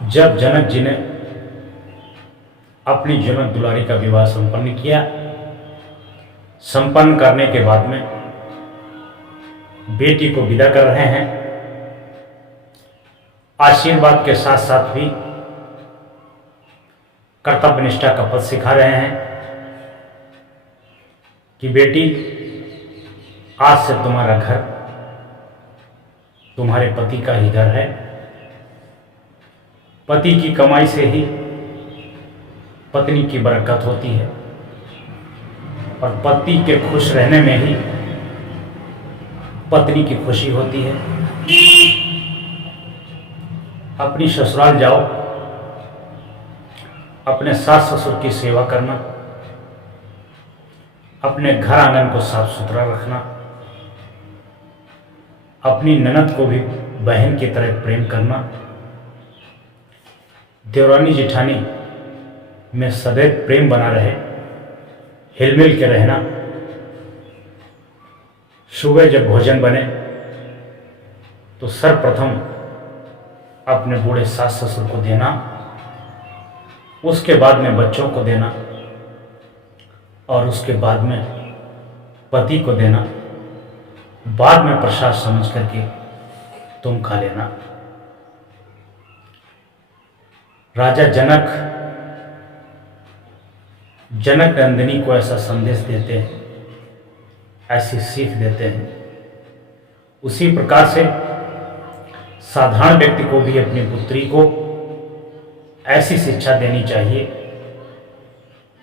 जब जनक जी ने अपनी जनक दुलारी का विवाह संपन्न किया, संपन्न करने के बाद में बेटी को विदा कर रहे हैं, आशीर्वाद के साथ साथ भी कर्तव्य निष्ठा का पद सिखा रहे हैं कि बेटी, आज से तुम्हारा घर तुम्हारे पति का ही घर है। पति की कमाई से ही पत्नी की बरकत होती है और पति के खुश रहने में ही पत्नी की खुशी होती है। अपनी ससुराल जाओ, अपने सास ससुर की सेवा करना, अपने घर आंगन को साफ सुथरा रखना, अपनी ननद को भी बहन की तरह प्रेम करना, देवरानी जेठानी में सदैव प्रेम बना रहे, हिलमिल के रहना। सुबह जब भोजन बने तो सर्वप्रथम अपने बूढ़े सास ससुर को देना, उसके बाद में बच्चों को देना और उसके बाद में पति को देना। बाद में प्रसाद समझ करके तुम खा लेना। राजा जनक नंदिनी को ऐसा संदेश देते हैं, ऐसी सीख देते हैं। उसी प्रकार से साधारण व्यक्ति को भी अपनी पुत्री को ऐसी शिक्षा देनी चाहिए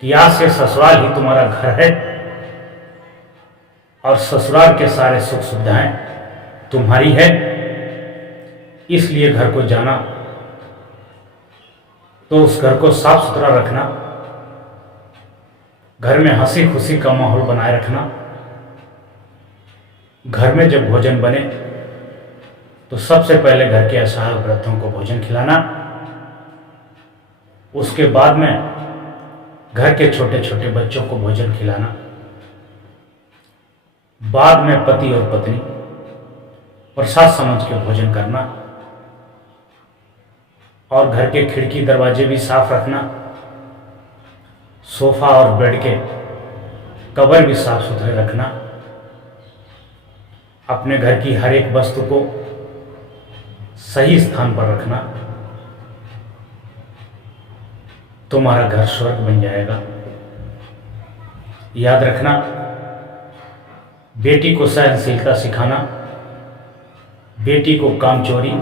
कि आज से ससुराल ही तुम्हारा घर है और ससुराल के सारे सुख सुविधाएं तुम्हारी है। इसलिए घर को जाना तो उस घर को साफ सुथरा रखना, घर में हंसी खुशी का माहौल बनाए रखना। घर में जब भोजन बने तो सबसे पहले घर के असहाय वृद्धों को भोजन खिलाना, उसके बाद में घर के छोटे छोटे बच्चों को भोजन खिलाना, बाद में पति और पत्नी प्रसाद समझ के भोजन करना और घर के खिड़की दरवाजे भी साफ रखना, सोफा और बेड के कवर भी साफ सुथरे रखना, अपने घर की हर एक वस्तु को सही स्थान पर रखना। तुम्हारा घर स्वर्ग बन जाएगा। याद रखना, बेटी को सहनशीलता सिखाना, बेटी को कामचोरी,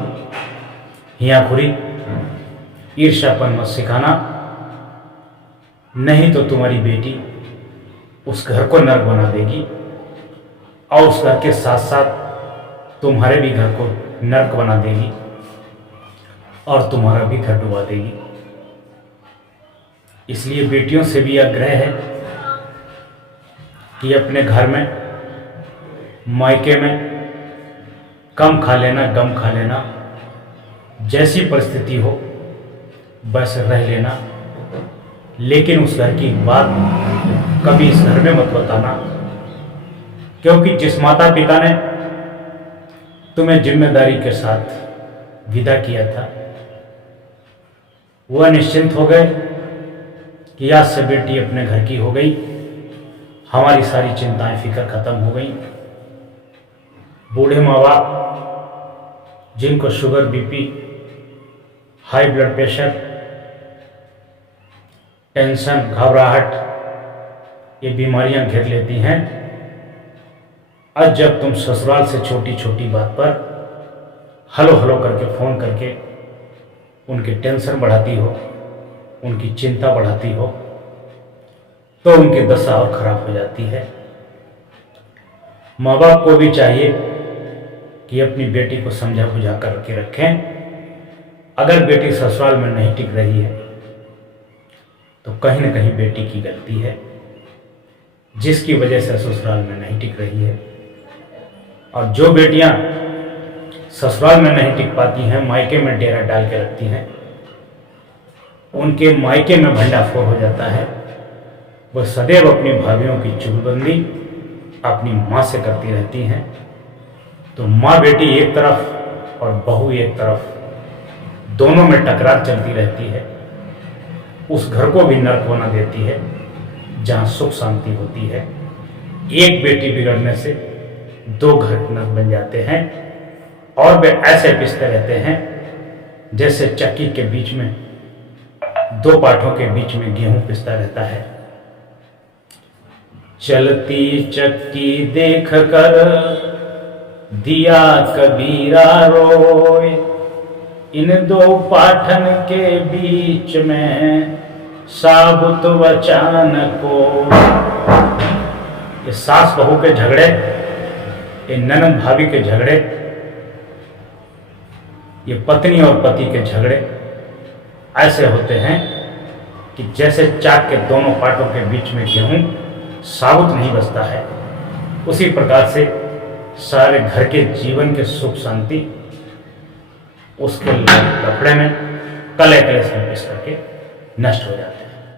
हियाखुरी, ईर्ष्यापन मत सिखाना, नहीं तो तुम्हारी बेटी उस घर को नर्क बना देगी और उस घर के साथ साथ तुम्हारे भी घर को नर्क बना देगी और तुम्हारा भी घर डुबा देगी। इसलिए बेटियों से भी आग्रह है कि अपने घर में, मायके में कम खा लेना, गम खा लेना, जैसी परिस्थिति हो वैसे रह लेना, लेकिन उस घर की बात कभी इस घर में मत बताना, क्योंकि जिस माता पिता ने तुम्हें जिम्मेदारी के साथ विदा किया था वह निश्चिंत हो गए कि आज से बेटी अपने घर की हो गई, हमारी सारी चिंताएं फिक्र खत्म हो गई। बूढ़े माँ बाप जिनको sugar, BP, high blood pressure, tension, घबराहट ये बीमारियां घेर लेती हैं, आज जब तुम ससुराल से छोटी छोटी बात पर हलो हलो करके फ़ोन करके उनकी टेंशन बढ़ाती हो, उनकी चिंता बढ़ाती हो, तो उनकी दशा और खराब हो जाती है। माँ बाप को भी चाहिए कि अपनी बेटी को समझा बुझा करके रखें। अगर बेटी ससुराल में नहीं टिक रही है तो कहीं ना कहीं बेटी की गलती है, जिसकी वजह से ससुराल में नहीं टिक रही है। और जो बेटियां ससुराल में नहीं टिक पाती हैं, मायके में डेरा डाल के रखती हैं, उनके मायके में भंडाफोड़ हो जाता है। वह सदैव अपनी भाभियों की चुगलबंदी अपनी माँ से करती रहती हैं। तो माँ बेटी एक तरफ और बहू एक तरफ, दोनों में टकरार चलती रहती है, उस घर को भी नर्क बना देती है जहाँ सुख शांति होती है। एक बेटी बिगड़ने से 2 घर नर्क बन जाते हैं और वे ऐसे पिसते रहते हैं जैसे चक्की के बीच में 2 पाठों के बीच में गेहूं पिसता रहता है। चलती चक्की देख कर दिया कबीरा रोए, इन 2 पाठन के बीच में साबुत वचन को। ये सास बहू के झगड़े, ये ननद भाभी के झगड़े, ये पत्नी और पति के झगड़े ऐसे होते हैं कि जैसे चाक के दोनों पार्टों के बीच में गेहूं साबुत नहीं बचता है, उसी प्रकार से सारे घर के जीवन के सुख शांति उसके लफड़े में कले कलेश में पिस करके नष्ट हो जाते हैं।